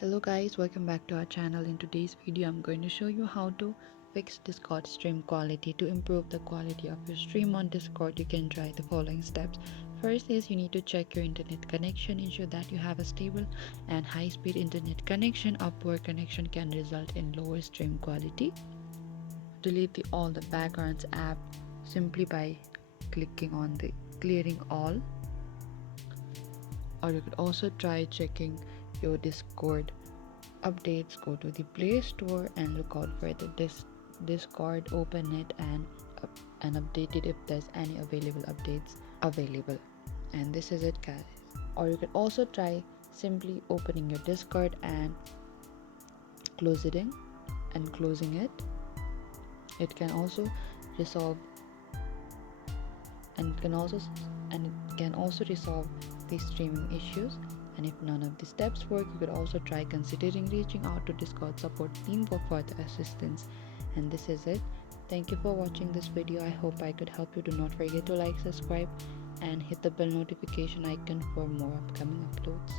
Hello guys, welcome back to our channel. In today's video I'm going to show you how to fix Discord stream quality. To improve the quality of your stream on Discord, you can try the following steps. First is you need to check your internet connection. Ensure that you have a stable and high-speed internet connection. A poor connection can result in lower stream quality. Delete all the backgrounds app simply by clicking on the clearing all, or you could also try checking your Discord updates. Go to the Play Store and look out for the Discord, open it and update it if there's any available updates available. And this is it guys. Or you could also try simply opening your Discord and closing it. It can also resolve and it can also resolve the streaming issues. And if none of the steps work, you could also try considering reaching out to Discord support team for further assistance. And this is it. Thank you for watching this video. I hope I could help you. Do not forget to like, subscribe and hit the bell notification icon for more upcoming uploads.